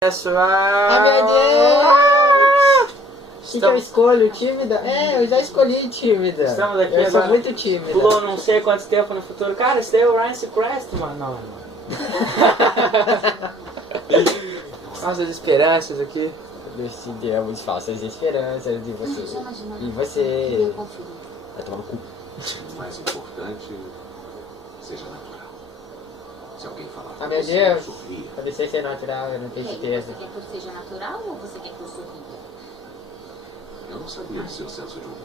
Pessoal! Meu Deus! O que eu escolho? Tímida? É, eu já escolhi tímida. Estamos aqui eu sou agora. muito tímida. Pulou não sei quanto tempo no futuro. Cara, esse daí é o Ryan Seacrest, mano. Não. Falsas esperanças aqui. Decidiremos falsas esperanças de você. E você. Vai tomar no cu. O mais importante, seja natural. Se alguém falar Ah, meu Deus! sorria, Pode ser natural, eu não tenho certeza. Você quer que eu seja natural ou você quer que eu sorria? eu não sabia do seu senso de humor.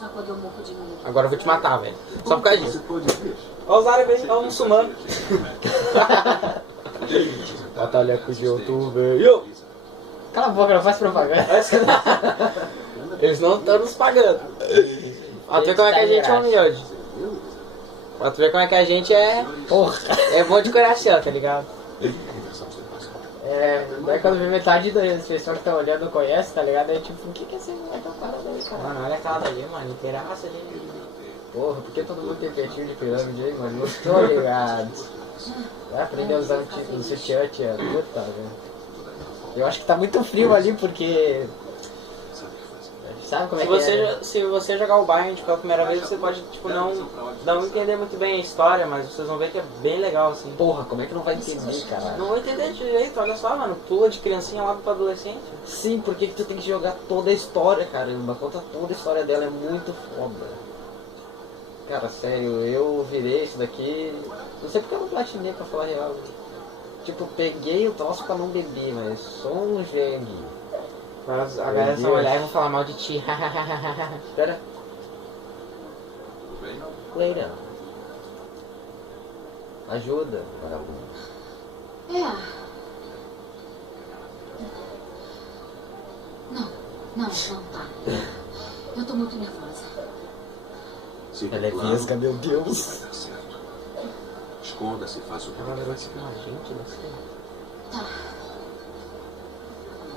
Só quando eu morro de medo. Agora eu vou te matar, velho. Só por causa Você disso. pode ver. Olha os árabes, olha o muçulmano. Batalha com os YouTube. Cala a boca, não faz propaganda. Eles não estão nos pagando. Ó, tu vê como é que a gente é humilde. Ó, tu vê como é que a gente é. Porra! É bom de coração, tá ligado? Daí quando vê metade das pessoas que estão olhando não conhece, tá ligado? Aí tipo, o que é esse moleque tá parado aí, cara? Mano, olha aquela dali, mano. Inteiraça ali. Porra, por que todo mundo tem peitinho de pirâmide aí, mano? Não tô ligado. Vai aprender a usar o sutiã, tia. Puta, velho. Eu acho que tá muito frio ali porque... Sabe como é que é? Se você jogar o Bayern pela primeira vez, você pode, tipo, não entender muito bem a história, mas vocês vão ver que é bem legal, assim. Porra, como é que não vai entender, cara? Não vou entender direito, olha só, mano. Pula de criancinha lá pro adolescente. Sim, porque que tu tem que jogar toda a história, caramba. Conta toda a história dela, é muito foda. Cara, sério, eu virei isso daqui... Não sei porque eu não platinei, pra falar a real. Tipo, peguei o troço pra não beber, mas sou um gênio. Mas a galera só olhar e vão falar mal de ti. Espera. Leirão. Ajuda, vagabundo. É. Não tá. Eu tô muito nervosa. Se Ela é reclama, vesga, meu Deus. vai dar certo. Esconda-se e faça o que Ela tem virou que tipo fazer. uma gente, não sei. Tá.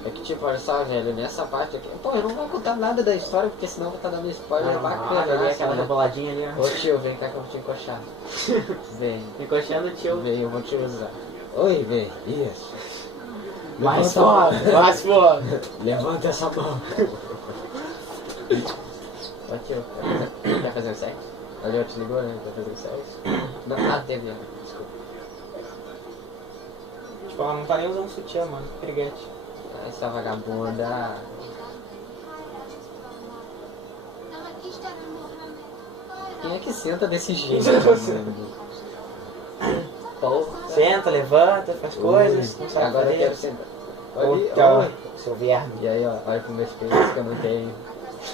É que tipo, olha só, velho, nessa parte aqui... Pô, eu não vou contar nada da história, porque senão eu vou estar dando spoiler bacana, ali, né? aquela reboladinha ali, Ô tio, vem cá que eu vou te encoxar. Vem. encoxando o tio. Vem, eu vou te usar. Oi, vem. Isso. Mais Levanta a foda, mão. mais foda. Levanta essa mão. Ô tio, quer fazer o sexo? Ali eu te ligou, né? Quer fazer o sexo? Não, teve, né? Desculpa. Tipo, ela não tá nem usando sutiã, mano. Piriguete. Essa vagabunda. Quem é que senta desse jeito? Porra. Senta, levanta, faz coisas. Não sabe Agora eu fazer. quero sentar. Olha, Puta, olha. seu verme. E aí, ó, olha pro meus peitos que eu não tenho.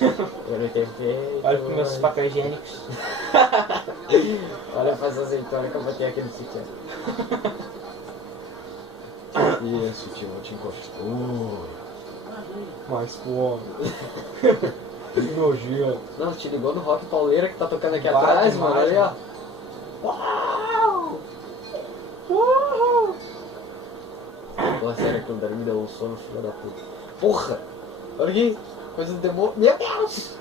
Eu não tenho peito. Olha pros meus papel higiênicos. Olha pra essa azeitona que eu botei aqui no sutiã. Isso, tio, vou te encostar. Mais foda. Que nojento. Não, te ligou no rock pauleira que tá tocando aqui Bate atrás, mais, mano. Olha, ó. Uau! Uau! Porra, sério, aquilo dali me deu um sono, filho da puta. Porra! Olha aqui, coisa do demônio. Meu Deus!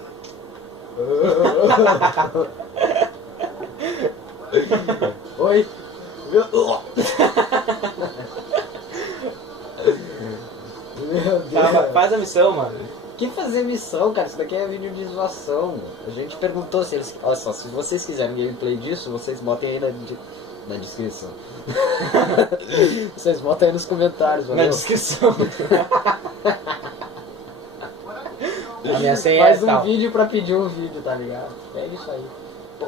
Oi! Meu Deus! Tá, faz a missão, mano. Que fazer missão, cara? Isso daqui é vídeo de zoação. A gente perguntou se eles... Olha só, se vocês quiserem gameplay disso, vocês botem aí na descrição. Vocês botem aí nos comentários, Na valeu? descrição. A minha senha Faz é um tal. vídeo pra pedir um vídeo, tá ligado? É isso aí. Pô.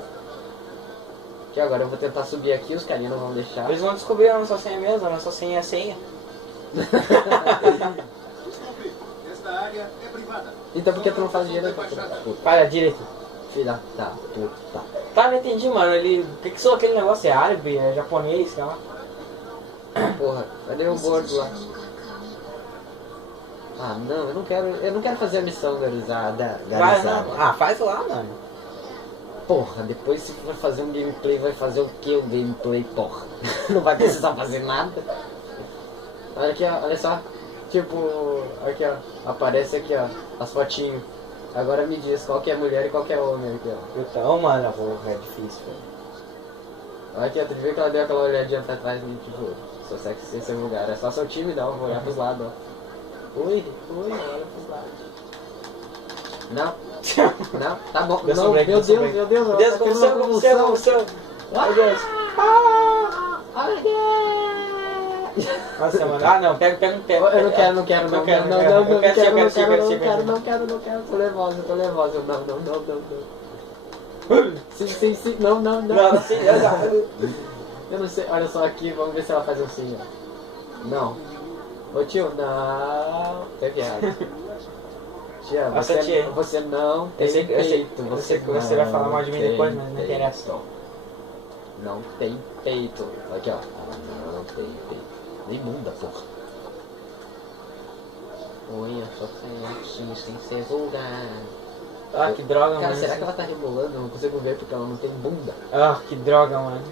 Que agora eu vou tentar subir aqui, os carinhas não vão deixar. Eles vão descobrir a nossa senha mesmo, a nossa senha é a senha. Esta área é privada. Então por que tu não faz dinheiro? Para direito. Filha da puta. Tá, não entendi, mano. Ele. O que sou aquele negócio? É árabe? É japonês? Sei lá. Porra, cadê o bordo lá? Ah não, eu não quero fazer a missão garizada. Vai, não. Ah, faz lá, mano. Porra, depois se for fazer um gameplay, vai fazer o que o gameplay, porra? Não vai precisar fazer nada. Olha aqui, ó, olha só. Tipo, aqui ó, aparece aqui ó, as fotinhos. Agora me diz qual que é mulher e qual que é homem aqui ó. Então, mano, porra, é difícil, velho. Olha aqui ó, tu viu que ela deu aquela olhadinha pra trás e tipo, Sou sexy sem ser vulgar. É só seu time, não. Vou olhar pros lados, ó. Ui, olha pros lados. Não, não, tá bom. Deu Não, some break, meu deu some Deus, break. meu Deus. Meu Deus, ela tá tendo uma convulsão. Meu Deus. Nossa, mano. Ah, não, pega. Eu não quero, não quero. Tô nervosa. Não. Sim, não. Não, assim, Eu não sei, olha só aqui, vamos ver se ela faz assim, ó. Não. Ô tio, não. Tá viado. Tia, Nossa, tia. você não tem Eu sei peito. que você vai falar mal de mim depois, mas não interessa. Não tem peito. Aqui, ó. Não tem peito. Nem bunda, porra. Oi, eu sou sexy, sem ser vulgar. Ah, que droga, Cara, mano. será que ela tá rebolando? Eu não consigo ver porque ela não tem bunda. Ah, que droga, mano.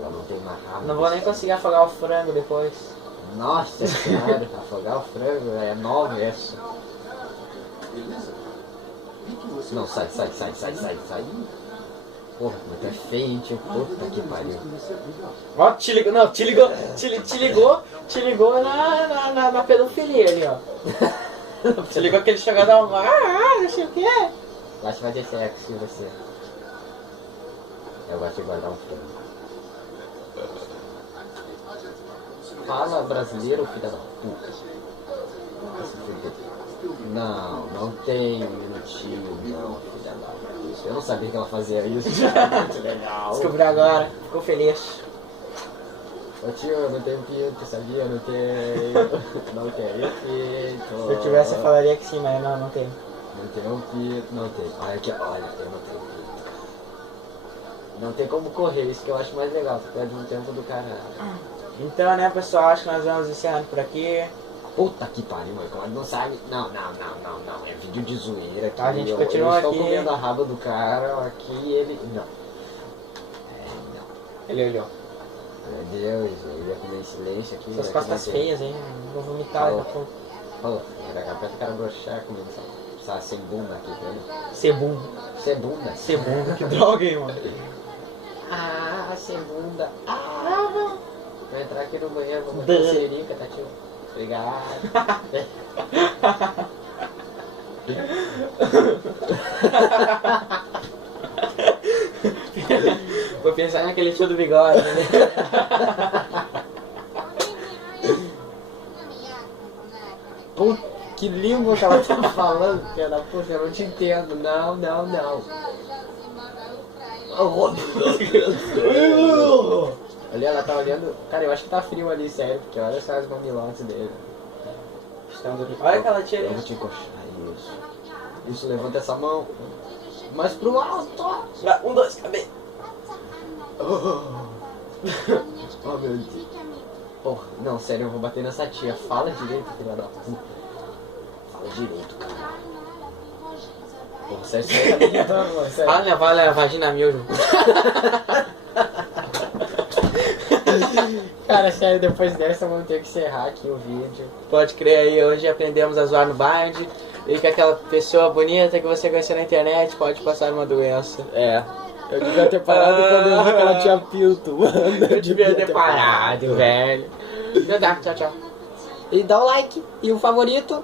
Ela não tem marrado. Não vou nem conseguir afogar o frango depois. Nossa senhora, afogar o frango é 9 essa. Não, sai. Porra, como é que é feio, hein, tio? Puta que pariu. Ó, te ligou na pedofilia ali, ó. Te ligou aquele jogador, não sei o que. Eu acho que vai ter sexy você. Eu gosto de guardar um frango. Fala brasileiro, filha da puta. Não tem um minutinho, não, filha da puta. Eu não sabia que ela fazia isso. Muito legal. Descobri agora, ficou feliz. Ô tio, eu não tenho pinto, sabia? Não tenho pinto. Se eu tivesse, eu falaria que sim, mas não tem. Não tenho pinto, não tem. Olha aqui, olha, eu não tenho pinto. Não tem como correr, isso que eu acho mais legal, tu perde um tempo do caralho. Então, né, pessoal, acho que nós vamos encerrando por aqui. Puta que pariu, mas como não sabe? Não. É vídeo de zoeira aqui. A gente continua eu aqui. estou comendo a raba do cara aqui e ele. Não. Não. Ele olhou. Meu Deus, eu ia comer em silêncio aqui. Essas costas feias, hein? Vou vomitar daqui a pouco. Falou, daqui a pouco o cara broxar comigo, sabe? Sem bunda aqui pra ele. Sebum. Sem bunda? Sebum, que droga, hein, mano? Ah, sem bunda. Ah, vou entrar aqui no banheiro, vou botar seringa, tá tio? Obrigado. Vou pensar naquele tio do bigode, né? Puta, que língua que ela tá falando, filha da puta, eu não te entendo. Não. Ali ela tá olhando. Cara, eu acho que tá frio ali, sério, porque olha só as mamilotes dele. Olha aquela tia Eu ali. vou te encoxar, isso. Isso, levanta essa mão. Mais pro alto. 1, 2, cabe. Oh, meu Deus. Porra, não, sério, eu vou bater nessa tia. Fala direito, filha da puta. Fala direito, cara. Porra, sério, você tá me irritando, mano, sério. Fala a vagina mil, João. Cara, sério, depois dessa vamos ter que encerrar aqui o vídeo. Pode crer aí, hoje aprendemos a zoar no Bind. E que aquela pessoa bonita que você conheceu na internet pode passar uma doença. É. Eu devia ter parado quando eu vi que ela tinha pinto, mano. Eu devia ter parado, velho. Tchau. E dá o like e o favorito.